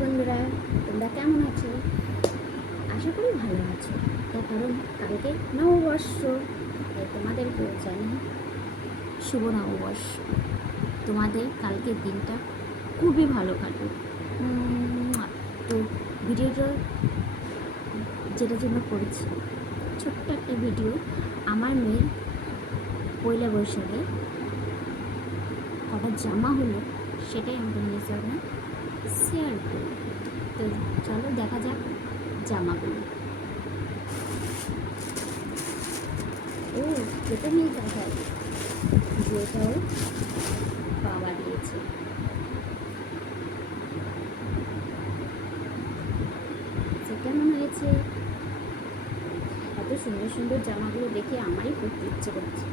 বন্ধুরা, তোমরা কেমন আছো? আশা করি ভালো আছো। তার কারণ কালকে নববর্ষ, তাই তোমাদেরকেও জানি শুভ নববর্ষ। তোমাদের কালকের দিনটা খুবই ভালো কাটুক। তো ভিডিওটা যেটার জন্য করেছি, ছোট্ট একটা ভিডিও, আমার মেয়ের পয়লা বৈশাখে কটা জামা হলো সেটাই আমি তোমাদের সামনে শেয়ার করি। তো চলো দেখা যাক জামাগুলো। ও প্রথমেই দেখায় যে এটাও বাবা দিয়েছে। কেমন হয়েছে? এত সুন্দর সুন্দর জামাগুলো দেখে আমারই পড়তে ইচ্ছে করছে।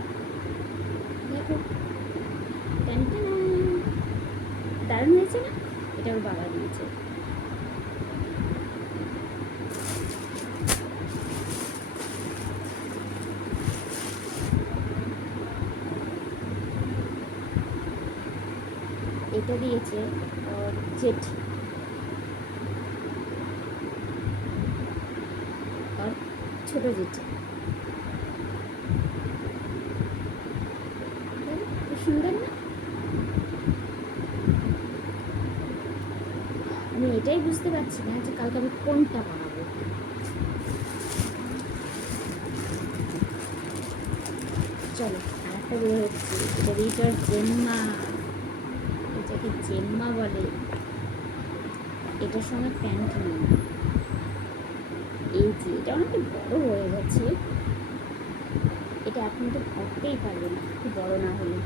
দেখো, দারুণ হয়েছে না? এটাও বাবা দিয়েছে। এটা দিয়েছে জেঠি আর ছোট জেঠি। সুন্দর না? আমি এটাই বুঝতে পারছি না যে কালকে আমি কোনটা বানাবো। চলো আর একটা বের হচ্ছে, এটা দিয়েছে জেম্মা। এটাকে জেম্মা বলে। এটার সঙ্গে প্যান্ট নেই। এই যে এটা অনেকটা বড় হয়ে গেছে, এটা এখন তো পরতেই পারবে না একটু বড় না হলে।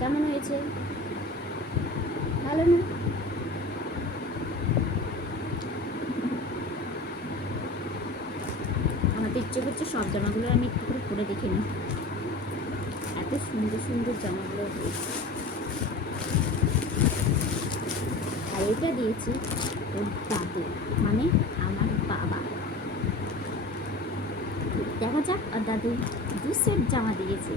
কেমন হয়েছে? ভালো না? আমার তো ইচ্ছে করছে সব জামাগুলো আমি একটু করে পরে দেখে নিই। এত সুন্দর সুন্দর জামাগুলো হয়েছে। আর এটা দিয়েছি ওর দাদু, মানে আমার বাবা। দেখা যাক। আর দাদু 2 সেট জামা দিয়েছে।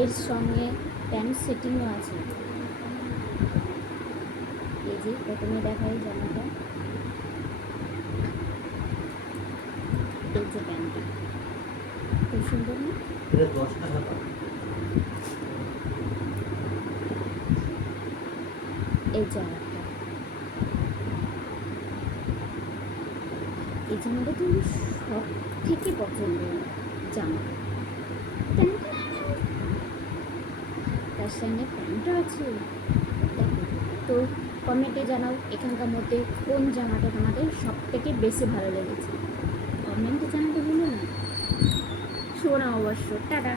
এর সঙ্গে প্যান্ট সেটিংও আছে। এই যে প্রথমে দেখাই জামাটা, এই যে প্যান্টটা খুব সুন্দর না? এই জামাটা, এই জামাটা তো সব থেকে পছন্দের জামা। তার সঙ্গে প্যান্টও আছে। দেখো তো, কমেন্টে জানাও এখানকার মধ্যে কোন জামাটা তোমাদের সব থেকে বেশি ভালো লেগেছে। কমেন্টে জানাতে ভুলো না। শুভ নববর্ষ। টাটা।